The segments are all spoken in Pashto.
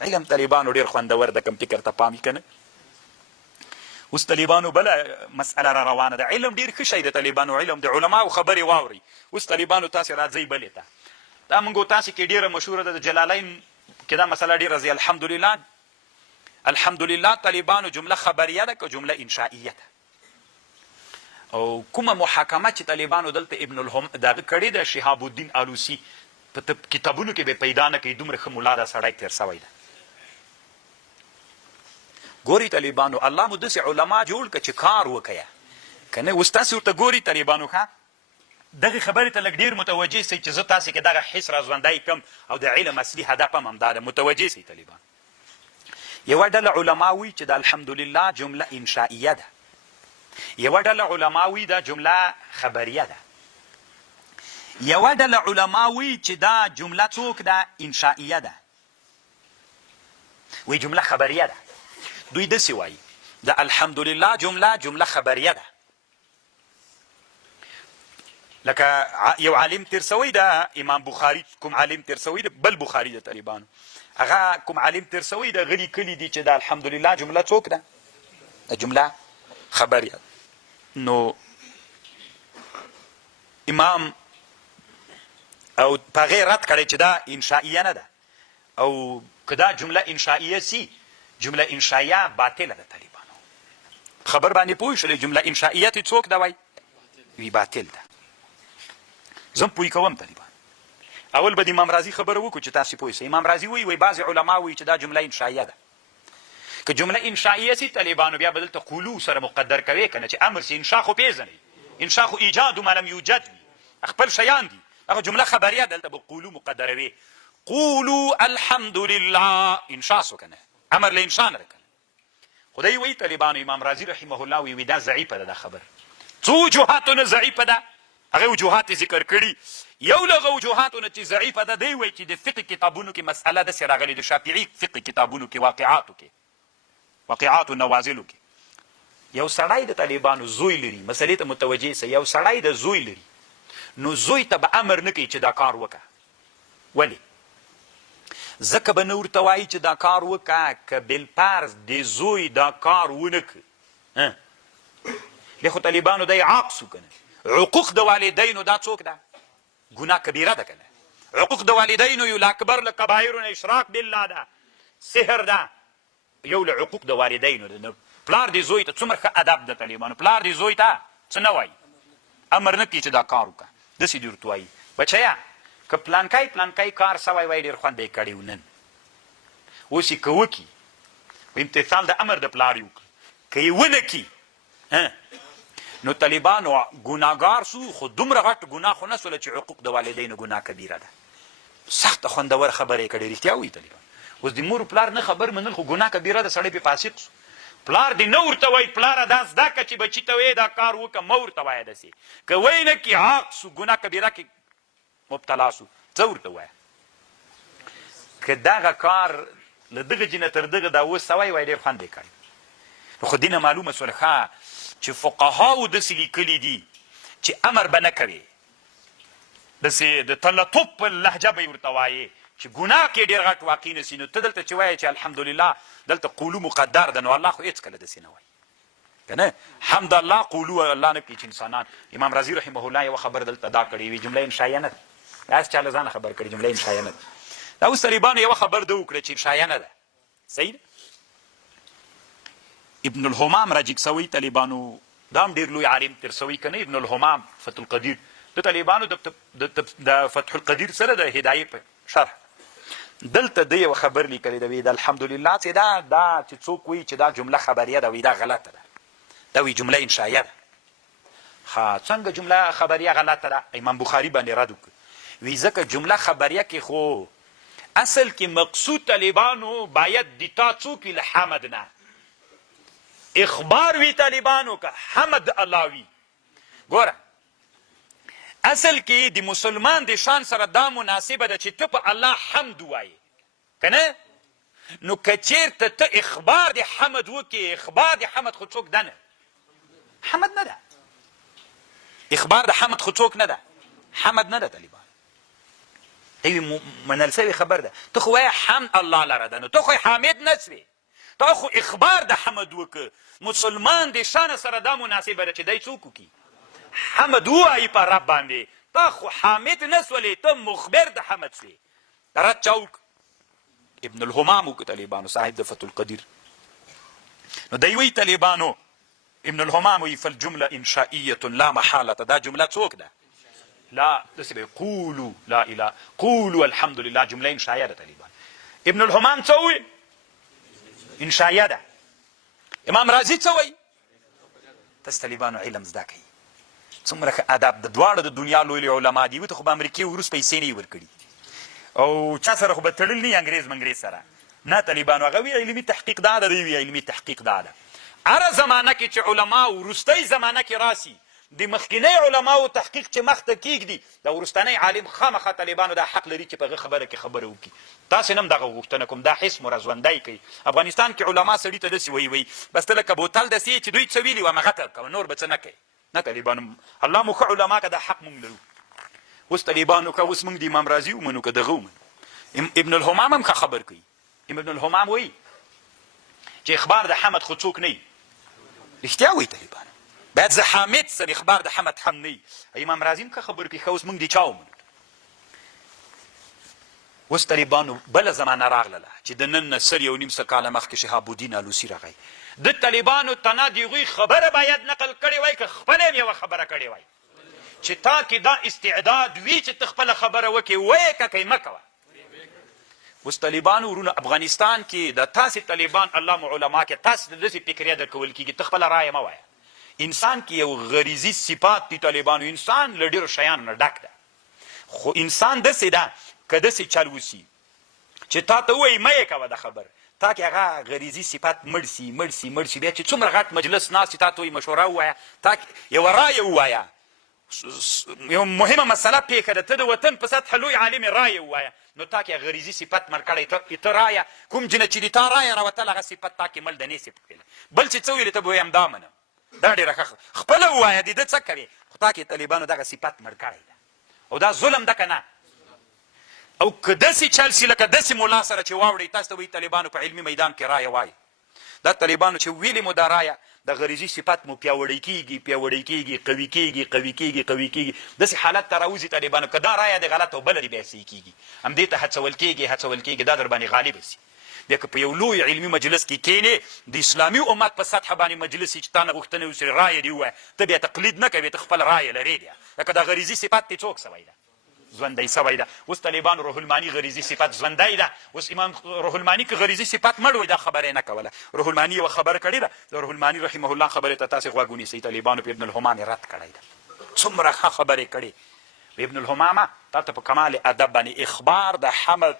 علم طالبانو ډېر خوندور د کم فکر ته پام که نه. اوس طالبانو بله مسأله را روانه ده. علم ډېر ښه شی د طالبانو علم د علماو خبرې واورئ. اوس طالبانو تاسې راځئ بلې ته. دا موږ تاسې کې ډېره مشهوره ده د جلالین کې دا مسله ډېره ځي. الحمدلله الحمدلله طالبانو جمله خبریه ده که جمله انشائیه ده. او کومه محاکمه چې طالبانو دلته ابن الهم دغه کړې ده شهاب الدین آلوسی په کتابونو کې به پیدا نه کوي. دومره ښه ملا دا سړی تېر سوی ده. ګوري طالبانو الله مو داسې علما جوړ که چې کار وکیه که نه. اوس تاسې ورته ګوري طالبانو ښه دغې خبرې ته لږ ډېر متوجه سئ چې زه تاسې کې دغه حس را ژوندی کړم او د علم اصلي هدف هم همدا ده. متوجه سئ طالبان. یوه ډله علما وایي چې د الحمدلله جمله انشائیه ده. یوه ډله علما وایي دا جمله خبریه ده. یوه ډله علما وایي چې دا جمله څوک ده انشائیه ده. وایي جمله خبریه ده. دوی داسې وایي د الحمدلله جمله خبریه ده. لکه یو عالم تیر سوی ده امام بخاري کوم عالم تیر سوی ده بل بخاري د طالبانو هغه کوم عالم تیر سوی ده غلي کلی دي چې د الحمدلله جمله څوک ده د جمله خبریه ده. نو امام او په هغې رد کړی چې دا انشائیه نه ده او که دا جمله انشائیه سي جمله انشائیه باطله ده. طالبانو خبر باندې پوه شولې جمله انشائیه ته څوک ده وایي وی باطل ده. زه هم پوه کوم طالبان. اول به د امام رازي خبره وکړو چې تاسې پوه سئ. امام رازي وایي بعضې علما وایي چې دا جمله انشائیه ده. که جمله انشائیه سي طالبانو بیا به دلته قولو سره مقدر کوې که نه چې امر سي. انشا خو پېژنئ انشا خو ایجاد ما لم یوجد وي خپل شیان دي. هغه جمله خبریه دلته به قولو مقدروي. قولو الحمدلله انشا سو که نه امر له انشا نه ده که نه. خدای وایي طالبانو امام رازي رحمه الله وایي دا ضعیفه ده دا خبره. څو وجوهاتو نه ضعیفه ده. هغه وجوهات ذکر کړي. یو له هغه وجوهاتو نه چې ضعیفه ده دی وایي چې د فقه کتابونو کې مسأله داسې راغلې د شافعي فقه کتابونو کې واقعاتو نوازلو کې یو سړی د طالبانو زوی لري. مسلې ته متوجه سه. یو سړی د زوی لري نو زوی ته به امر نه کوي چې دا کار وکړه. ولې ځکه به نه ورته وایي چې دا کار وکړه که بالفرض د زوی دا کار ونه کړي بیا خو طالبانو دی عاقسو که نه. عقوق د والدینو دا څوک ده ګناه کبیره ده که نه. عقوق د والدینو یو اکبر له کبایرو اشراک بالله ده سحر ده. یو له عقوق د والدینو ده. پلار دې زوی ته څومره ښه ادب ده طالبانو. پلار دې زوی ته څه نه وایي امر نه کوي چې دا کار وکړه. داسې دې ورته وایي بچیه که پلانکی کار سوی وای ډېر خوند به یې کړی و نن اوس یې که وکړي امتثال د امر د پلار یې وکړي که یې ونه کړي نو طالبانو ګناهګار سو خو دومره غټ ګناه خو نه سوله چې عقوق د والدینو ګناه کبیره ده. سخته خوندوره خبره یې کړې. رښتیا وایي طالبان. اوس د مور پلار نه خبر منل خو ګناه کبیره ده. سړی پې فاسق سو. پلار دې نه ورته وایي پلاره دا زده که چې بچي ته وایې دا کار وکړه مه ورته وایه داسې. که وایي نه کړي عاق سو ګناه کبیره کې مبتلا سو څه ورته وایه. که دغه کار له دغه جینه تر دغه دا اوس سوی وای ډېر خوند یې کړی. نو خو دینه معلومه سوله ښه چې فقهاو داسې لیکلي دي چې امر به نه کوې داسې د تلطف په لهجه به یې ورته وایې چې ګناه کې ډېر غټ واقع نه سي. نو ته دلته چې وایې چې الحمدلله دلته قولو مقدر ده نو الله خو هېڅکله داسې نه وایي که نه. حمد الله قولو الله نه کوي چې انسانان. امام رازي رحمه الله یوه خبر دلته دا کړې وي جمله انشائیه نه ده. داسې چا له ځانه خبر کړي جمله انشائیه نه ده. دا اوس طالبانو یوه خبر ده وکړه چې انشائیه نه ده. صحیح ده. ابن الهمام راجګ سوی طالبانو دا هم ډېر لوی عالم تېر سوی که نه. ابن الهمام فتح القدیر د طالبانو د فتح القدیر سره د هدایې په شرح دلته د یوه خبر لیکلی ده. وی د الحمدلله چې دا چې څوک وایي چې دا جمله خبریه ده وی دا غلطه ده. دا وی جمله انشائیه ده. ښه څنګه جمله خبریه غلطه ده. امام بخاري باندې رد وکړ. وی ځکه جمله خبریه کې خو اصل کې مقصود طالبانو باید د تا څوک وي له حمد نه اخبار وی طالبانو که حمد الله وی. ګوره اصل کې د مسلمان د شان سره دا مناسبه ده چې ته په الله حمد ووایې که نه. نو که چېرته ته اخبار د حمد وکړې اخبار د حمد خو څوک ده نه حمد نه ده. اخبار د حمد خو څوک نه ده حمد نه ده طالبان. یوه منل سوې خبر ده. ته خو وایه حمد الله لره ده، نو ته خو حامد نه سوې، تا خو اخبار د حمد وکړه. مسلمان د شان سره دا مناسبه ده چې دی څوک وکړي حمد ووایي په رب باندې. تا خو حامد نه سولې، ته مخبر د حمد سوې. رد چا وکړه؟ ابن الهمام وکړه، طالبانو صاحب د فتح القدیر. نو دی وایي طالبانو، ابن الهمام وایي فالجمله انشائیه لا محاله. دا جمله څوک ده؟ لا داسې به قولو لا اله قولو الحمد لله، جمله انشائیه ده طالبان. ابن الهمام څه وایي؟ انشائیه ده. امام رازي څه وایي؟ تاسو طالبانو علم زده کوئ. څومره ښه ادب د دواړو د دنیا لوی علما دي. ته خو به امریکې وروس پیسې نه یې ورکړي او چا سره خو به تړل نه یې انګریز منګریز سره نه. طالبانو هغه وی علمي تحقیق دا ده، دوی وی علمي تحقیق دا ده. هره زمانه کې چې علما وروستۍ زمانه کې راسي، د مخکینۍ علماو تحقیق چې مخته کېږدي، د وروستنی عالم خامخا طالبانو دا حق لري چې په هغه خبره کې خبره وکړي. تاسې نه هم دغه غوښتنه کوم، دا حس مو راژوندی کوي. افغانستان کې علما سړي ته داسې وایي بس ته لکه بوتل داسې چې دوی څه ویلي و همغه ته کوه، نور به څه نه کوي. نه طالبانو الله مو ښه علما که دا حق مونږ لرو. اوس طالبانو که اوس مونږ د امام رازي ومنو که دغه ومنو. ابن الهمام هم ښه خبر کوي. ابن الهمام وایي چې اخبار د حمد خو څوک نه وي. رښتیا وایي طالبانو، باید زه حامد سم، اخبار د حمد هم نه وي. امام رازي هم ښه خبر کوي. ښه اوس مونږ د چا ومنو؟ اوس طالبانو بله زمانه راغله چې د نن نه سر یو نیم سل کاله مخکې شهاب الدین الوسي راغی. د طالبانو تنه د هغوی خبره باید نقل کړې وای که خپله هم یوه خبره کړې وای چې تا کې دا استعداد وي چې ته خپله خبره وکړې، ویې که کوې مه کوه. اوس طالبانو ورونه افغانستان کې د تاسې طالبان الله مو علما کې تاسې د داسې فکریه درکول کېږي، ته خپله رایه مه وایه. انسان کې یو غریزي صفات دي طالبانو، انسان له ډېرو شیانو نه ډک ده، خو انسان داسې ده که داسې چل وسي چې تا ته ووایي مه یې کوه دا خبر، تا کې هغه غریزي صفات مړ سي بیا چې څومره غټ مجلس ناست چې تا ته وایي مشوره ووایه، تا یوه رایه ووایه، یو مهمه مسله پیښه ده، ته د وطن په سطحه لوی عالم رایه ووایه، نو تا کې غریزي صفت مړ کړی، ته رایه کوم جنه چې د تا رایه راوتل هغه صفت تا کې مړ ده، نې صفت بل چې څه ویلې ته به وایي همدا منم. دا ډېره ښه خپله ووایه د ده څه کوې، خو تا کې طالبانو دغه صفت مړ کړی ده او دا ظلم ده که نه؟ او که داسې چل سي لکه داسې ملا سره چې واوړئ، تاسو ته وایي طالبانو په علمي میدان کې رایه وایي. دا طالبانو چې ویلې مو دا رایه د غریزي صفت مو پیاوړی کېږي قوي کېږي داسې حالت ته راوځي طالبانو که دا رایه د غلط او بله د بیا صحیح کېږي، همدې ته هڅول کېږي دا در باندې غالبه سي. بیا که په یو لوی علمي مجلس کې کښېنې د اسلامي امت په سطحه باندې مجلس چې تا نه غوښتنې وسي رایه دې ووایه، ته بیا تقلید نه کوې، ته خپل رایه لرې بیا لکه دا غریزي صفت دې څوک سوی ده؟ ژوندی سوی ده. اوس طالبانو روح الماني غریزي صفت ژوندی ده. اوس امام روح الماني که غریزي صفت مړ وی دا خبره یې نه کوله. روح الماني یوه خبره کړې ده، د روح الماني رحمه الله خبرې ته تاسې غوږ ونیسئ. طالبانو په ابن الهمام رد کړی ده، څومره ښه خبرې کړې. ابن الهمامه تا ته په کمال ادب باندې اخبار د حمد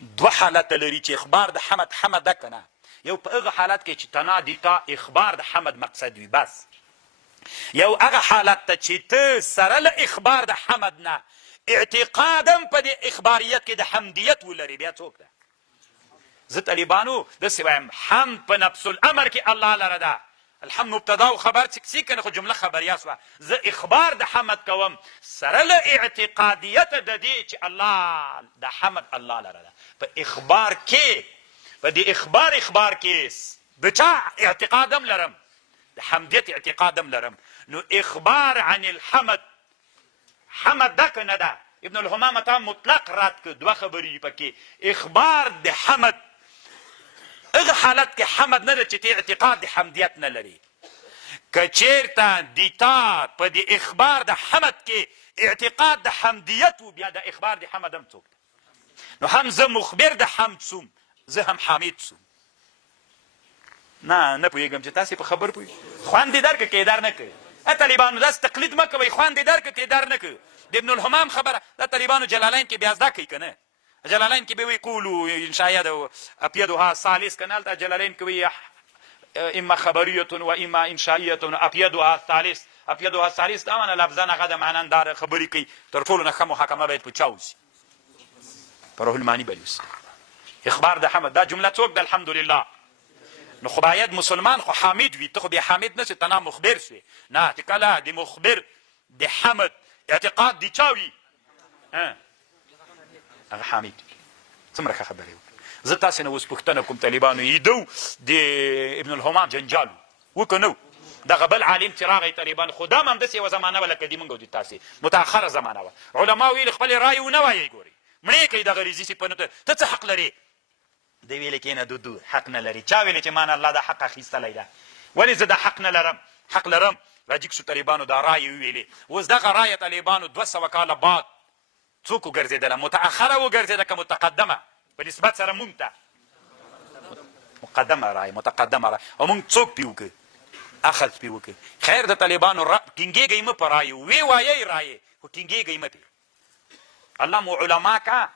دوه حالته لري چې اخبار د حمد ده که نه. یو په هغه حالت کې چې تنا د تا اخبار د حمد مقصد وي بس، یو هغه حالت ته چې ته سره له اخبار د حمد نه اعتقادم په دې اخباریت کې د حمدیت ولري، بیا څوک ده؟ زه طالبانو داسې وایم حمد په نفس الامر کې الله لره ده. الحمد مبتدا او خبر چې کنه خو جمله خبریه سوه، زه اخبار د حمد کوم سره له اعتقادیت د دې چې الله د حمد الله لره ده. په اخبار کې په دې اخبار کې د چا اعتقادم لرم؟ د حمدیت اعتقادم لرم. نو اخبار عن الحمد حمد ده که نه ده؟ ابن الهمام تا مطلق رد که دوه خبرې پکې. اخبار د حمد هغه حالت کې حمد نه ده چې ته اعتقاد د حمدیت نه لري. که چېرته د تا په د اخبار د حمد کې اعتقاد د حمدیت و، بیا د اخبار د حمد هم څوک ده؟ نو هم زه مخبر د حمد سوم، زه هم حامد سوم. نه پوهېږم چې تاسې په خبر پوهېږئ. خوند دې درکړه که یې در نه کړې. طالبانو داسې تقلید مه کوئ، خوند دې درکړه که یې در نه کړه. د ابن الهمام خبره دا طالبانو جلالین کې بیا زده کوي که نه؟ جلالین کې به وایي قولو انشاید اپیدها ثالث که نه، هلته جلالین کې وایي اما خبریة و اما انشائیة اپیدها ثالث. اپیدها ثالث دا معنه لفظا هغه د معننداره خبرې کوي. تر ټولو نه ښه محاکمه باید په چا وسي؟ په روح الماني باندې وسي. اخبار د حمد دا جمله څوک ده؟ الحمدلله. نو خو باید مسلمان خو حامد وي، ته خو بیا حامد نه سې، ته نه مخبر سوې. نه چې کله د مخبر د حمد اعتقاد د چا وي؟ هغه حامد څومره ښه خبرې وکړې. زه تاسې نه اوس پوښتنه کوم طالبانو ایدو د ابن الهمام جنجال و که نه دغه بل عالم چې راغی طالبان خو دا هم همداسې یوه زمانه وه لکه د موږ او د تاسې متأخره زمانه وه. علما ویل خپلې رایې ونه وایئ ګورئ مړې کوي دغه ریزي صفتونو ته څه حق لرې دی ویلې کې نه دودو حق نه لري. چا ویلې چې ما نه الله دا حق اخیستلی ده ولې زه دا حق نه لرم حق لرم. راجګ شو طالبانو دا رایې وویلې اوس دغه رایه طالبانو 200 کاله بعد څوک وګرځېدله متأخره وګرځېده که متقدمه په نسبت سره مونږ ته مقدمه رایه متقدمه رایه او مونږ څوک پې وکړو اخذ پې وکړو. خیر د طالبانو ټینګېږئ مه په رایې وی وایئ رایې خو ټینګېږئ مه پې. الله مو علما کا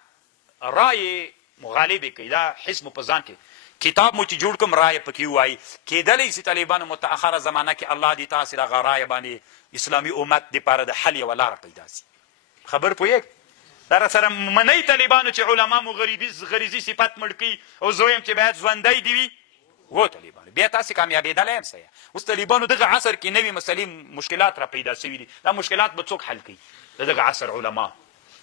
رایې مغالبې کوي دا حس مو په ځان کې کتاب مو چې جوړ کوم رایې پکې ووایي کېدلی سي طالبانو متأخره زمانه کې الله دې تاسې دغه رایه باندې اسلامي امت دپاره د حل یوه لاره پیدا سي. خبر پوهېږ دا راسره منئ طالبانو چې علما مو غریزي صفت مړ کوي او زه وایم چې باید ژوندی دي وي و طالبانو بیا تاسې کامیابېدلی یم څه اوس طالبانو دغه عصر کې نوي مسلې مشکلات را پیدا سوي دي دا مشکلات به څوک حل کوي د دغه عصر علما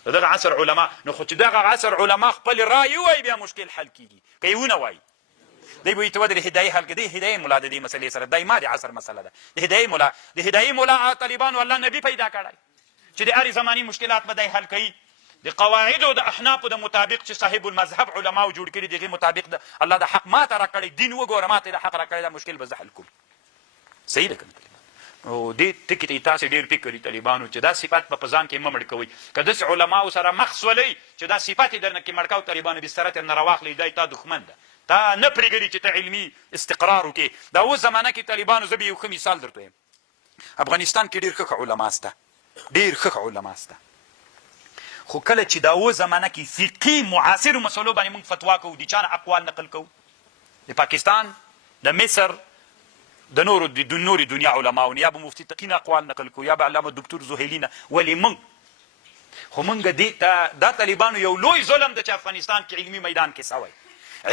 د دغه عصر علما نو خو چې دغه عصر علما خپل رایې ووایي بیا مشکل حل کېږي که یې ونه وایي دی به وایي ته ودرې هدایي حل کړه دی هدایي ملا د دې مسلې سره دی ما د عصر مسله ده د هدایي ملا طالبانو الله نبي پیدا کړی چې د هرې زماني مشکلات به دی حل کوي د قواعدو د احنافو د مطابق چې صاحب المذهب علماو جوړ کړي د هغې مطابق د الله د حق ماته را کړی دین وګوره ماته د حق را کړی دا مشکل به زه حل کوم. صحیح ده که نه او دې ټکي ته تاسې ډېر فکر کوي طالبانو چې دا صفت به په ځان کې مه مړ کوئ که داسې علماو سره مخ سولئ چې دا صفت یې درنه کې مړ کوو طالبانو بستره ترې نه راواخلئ دا تا دښمن ده تا نه پرېږدي چې ته علمي استقرار وکړې. دا اوس زمانه کې طالبانو زه به یو ښه مثال درته وایم افغانستان کې ډېر ښه علما شته ډېر ښه علما شته خو کله چې دا اوس زمانه کې فقهي معاصرو مسلو باندې موږ فتوا کوو د چا نه اقوال نقل کوو د پاکستان د مصر د نورې دنیا علماونه یا به مفتي تقي نه اقوال نقل کوو یا به علامه دکتور زهیلي نه ولې موږ خو موږ دې ته دا طالبانو یو لوی ظلم ده چې افغانستان کې علمي میدان کې سوی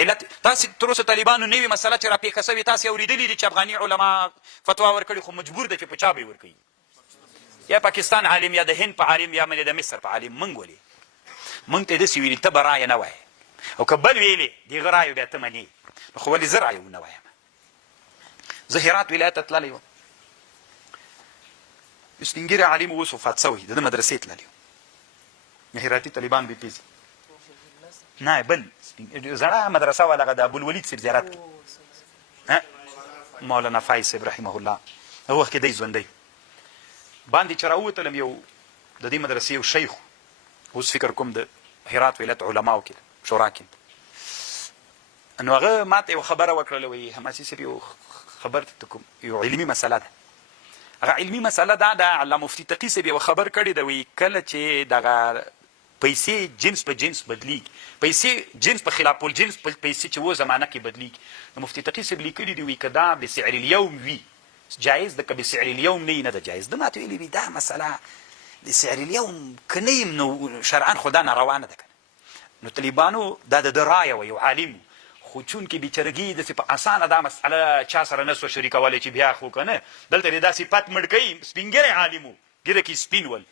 علت تاسې تر اوسه طالبانو نوې مسله چې راپېښه سوې تاسې اورېدلي دي چې افغاني علما فتوا ورکړي خو مجبور ده چې په چا به یې ورکوي یا پاکستان عالم یا د هند په عالم یا د مصر په عالم موږ ولې موږ ته یې داسې ویلي ته به رایه نه وایې او که بل ویلې د هغه رایو بیا ته منې نو خو ولې زه رایه ونه وایم. زه هرات ولایت ته تللی وم یو سپین ږیری عالم اوس وفات سوی د ده مدرسې تللی وم هراتي طالبان به پیژني نه بل زړه مدرسه وه هغه د ابوالولید صاحب زیارت کې مولانا فایز صاحب رحمه الله هغه وخت کې دی ژوندی باندې چې راووتلم یو د دې مدرسې یو شیخ اوس فکر کوم د هرات ولایت علماو کې شورا کې نو هغه ما ته یوه خبره وکړله وایي حماسي صاحب یو خبر ته کوم یو علمي مسله ده هغه علمي مسله دا ده الله مفتي تقي صاحب یوه خبر کړې ده وایي کله چې دغه پیسې جنس په جنس بدلیږي پیسې جنس په خلاف الجنس پیسې چې و زمانه کې بدلیږي نو مفتي تقي صاحب لیکلي دي وایي که دا بسعر اليوم وي جایز ده که بسعر اليوم نه ده جایز ده ما ته ویلي وي دا مسله د سعر اليوم که نه یم نو شرعا خو دا ناروا نه ده که نو طالبانو دا د ده رایه وه یو عالم خو چونکې بېچرګي داسې په اسانه دا مسئله چا سره نه سوه شریکولی چې بیا خو که نه دلته دې دا صفت مړ کوي سپین ږیری عالم و ږیره کې سپین ول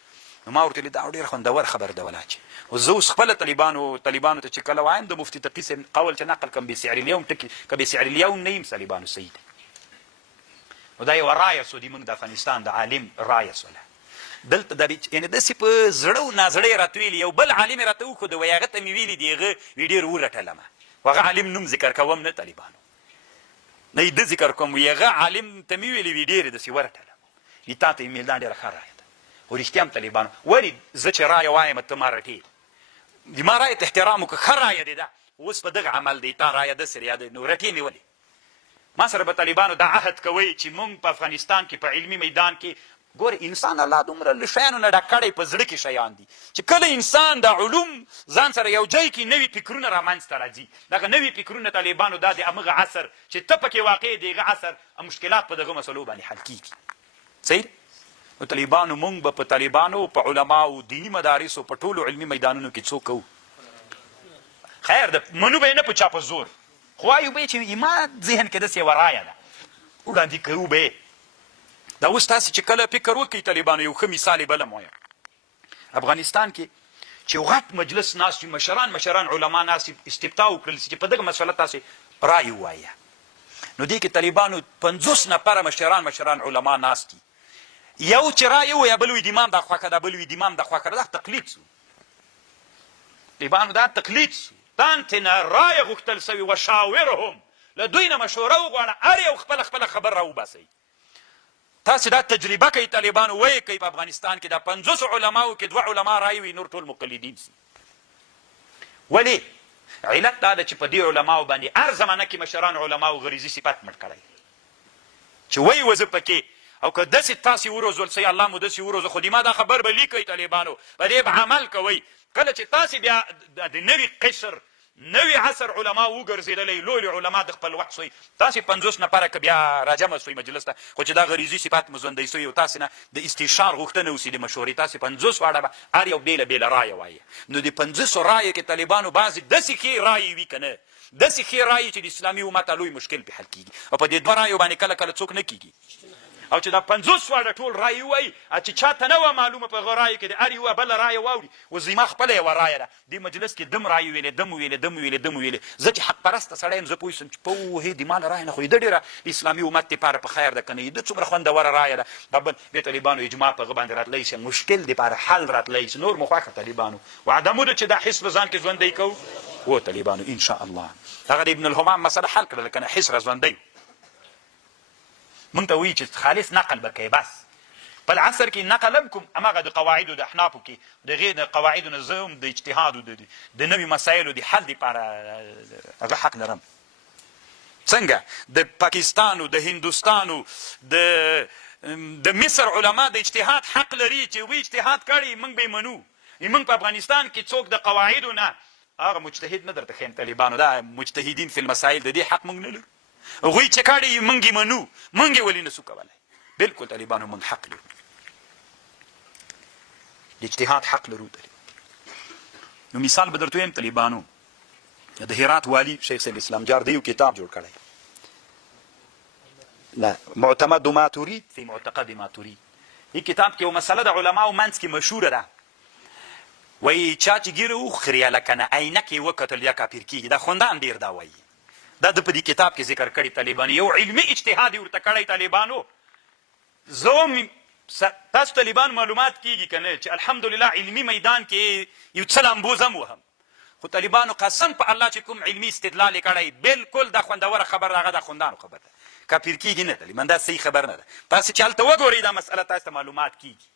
نو ما ورته ویلې دا ډېره خوندور خبر ده ولا چې اوس زه اوس خپله طالبانو ته چې کله وایم د مفتي تقي صاحب قول چې نقل کړم بسعر اليوم ټکي که بسعر اليوم نه یم طالبانو صحیح ده نو دا یوه رایه سو د موږ د افغانستان د عالم رایه سوله دلته دا یعنې داسې په زړه و نازړه یې راته ویلي یو بل عالم یې راته وښود وایي هغه ته مې ویلي د هغه وی ډېر ورټلمه هغه عالم نوم ذکر کوم نه طالبانو نه یې ده ذکر کوم وایي هغه عالم ته مې ویلي وي ډېرې داسې ورټلم وي تا ته یې مې دا ډېره ښه رایه ده خو رښتیا هم طالبانو ولې زه چې رایه وایم ته ما رټې د ما رایې ته احترام وکړه ښه رایه دی ده اوس په دغه عمل دی تا رایه داسې یا ده نو رټې مې ولې ما سره به طالبانو دا عهد کوئ چې موږ په افغانستان کې په علمي میدان کې ګوره انسان الله دومره له شیانو نه ډک کړی په زړه کې شیان دي چې کله انسان دا علوم ځان سره یو ځای کې نوي فکرونه رامنځته راځي دغه نوي فکرونه طالبانو دا د همغه عصر چې ته پکې واقع د هغه عصر مشکلات په دغه مسلو باندې حل کېږي صحیح نو طالبانو موږ به په طالبانو په علماو دیني مدارسو په ټولو علمي میدانونو کې څوک کوو خیر ده منو به یې نه په چا په زور خو وایو به یې چې ما ذهن کې داسې یوه رایه ده وړاندې کوو به یې دا اوس تاسې چې کله فکر وکړئ طالبانو یو ښه مثال یې بله مو افغانستان کې چې غټ مجلس ناست وي، مشران علما ناست وي، استفتاء وکړل چې په دغه مسله تاسې رای ووایه. نو دې کې طالبانو 50 نفره مشران علما ناست دي. یو چې رای ووایه بل وي د امام دا خوښه ده، بل وي د امام دا خوښه ده. دا تقلید سو، طالبانو دا تقلید سو. دانتې نه رایه غوښتل سوي وشاورهم، له دوی نه مشوره وغواړه، هر یو خپله خبر را وباسئ. تاسې دا تجربه کوي طالبانو وایي کوي په افغانستان کې د 50 علماو کې 2 علما رایې وي، نور ټول مقلدین سي. ولې؟ علت دا ده چې په دې علماو باندې هر زمانه کې مشران علماو غریزي صفت مړ کړی چې وایي وزه پکې، او که داسې تاسې وروزول سئ الله مو داسې وروزه، خو ما دا خبر به لیکئ طالبانو، په دې به عمل کوئ. کله چې تاسې بیا د نوي قشر نوی عصر علما وګرځېدلی، لوی علما د خپل وخت سوی، تاسې 50 نفره که بیا راجمع سوی مجلس ته، خو چې دا غریزي صفات مو ژوندی سوی او تاسې نه د استشار غوښتنه وسي د مشورې، تاسې 50 واړه به هر یو بېله رایه وایه. نو د 50 رایې کې طالبانو بعضې داسې ښې رایې وي که نه، داسې ښې رایې چې د اسلامي امت لوی مشکل پې حل کېږي، او په دې 2 رایو باندې کله څوک نه کېږي. او چې دا 50 واړه ټول رایې ووایي، چې چاته نه وه معلومه په هغه رایو کې د هر یوه بله رایه واوري، اوس زما خپله یوه رایه ده، دې مجلس کې دم رایې ویلې، دم ویلې. زه چې حق پرسته سړی یم، زه پوه شم چې پوهې د ما له رایه نه، خو د ډېره د اسلامي امت دپاره په خیر ده که نه، د څومره خوندوره رایه ده. دا بل بیا طالبانو اجماع په هغه باندې راتلی شي، مشکل دپاره حل راتلی شي. نور مو خوښه طالبانو وعده مو ده چې دا حس به ځان کې ژوندی کوو. و طالبانو انشاءالله هغه د ابن الهمام مسله حل کړله که نه، حس را ژوندی. مونږ ته وایي چې خالص نقل به کوې، بس په العصر کې نقل هم کوم، هماغه د قواعدو د احنافو کې د هغې د قواعدو نه زه هم د اجتهادو د نوي مسایلو د حل دپاره هغه حق لرم. څنګه د پاکستانو، د هندوستانو، د مصر علما د اجتهاد حق لري چې وی اجتهاد کړي موږ به یې منو. موږ په افغانستان کې څوک د قواعدو نه هغه مجتهد نه درته ښیم طالبانو، دا مجتهدین فی المسایل د دې حق موږ نه لرو. هغوی چې کړي موږ یې منو، موږ یې ولې نسو کولی. بلکل طالبانو موږ حق لرو، د اجتهاد حق لرو. نو مثال به درته ویم طالبانو، د هرات والي شیخ صاحب اسلام جار د یو کتاب جوړ کړی، لا معتمد ما تريد فی معتقد ما تريد. دې کتاب کې یو مسله د علماو منځ کې مشهوره ده، وایي چا چې ګیره وخوري هلکه نه عینکې وکتل یا کافر کېږي. دا خوندان ډېر دا وایي، دا د په دې کتاب کې ذکر کړي طالبانو، یو علمي اجتهاد یې ورته کړی طالبانو. زه هم تاسو طالبان معلومات کېږي که نه چې الحمدلله علمي میدان کې یو څه لامبوز هم وهم، خو طالبانو قسم په الله چې کوم علمي استدلال یې کړی بلکل دا خوندوره خبر ده، هغه د خوندانو خبر ده، کافر کېږي نه طالبان، دا صحیح خبر نه ده. تاسې چې هلته وګورئ دا مسله تاسو ته معلومات کېږي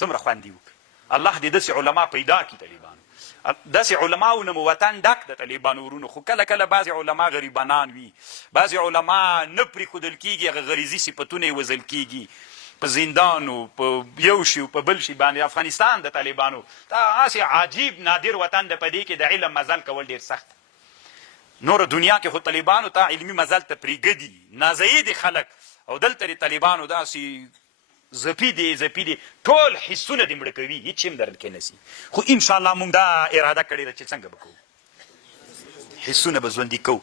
څومره خوند یې وکړي. الله دې داسې علما پیدا کړي طالبانو، داسې علماو نه مو وطن ډک د طالبانو ورونو. خو کله کله بعضې علما غریبانان وي، بعضې علما نه پرېښودل کېږي، هغه غریزي صفتونه یې وژل کېږي په زندانو، په یو شي په بل شي باندې. افغانستان د طالبانو دا هسې عجیب نادر وطن ده، په دې کې د علم مزل کول ډېر سخت. نور دنیا کې خو طالبانو ته علمي مزل ته پرېږدي، نازیي دي خلک، او دلته د طالبانو داسې زپي دي ټول حسونه دې مړه کوي، هېڅ شی هم درد کې نسي. خو انشاءالله موږ دا اراده کړې ده چې څنګه به کوو، حسونه به ژوندي کوو.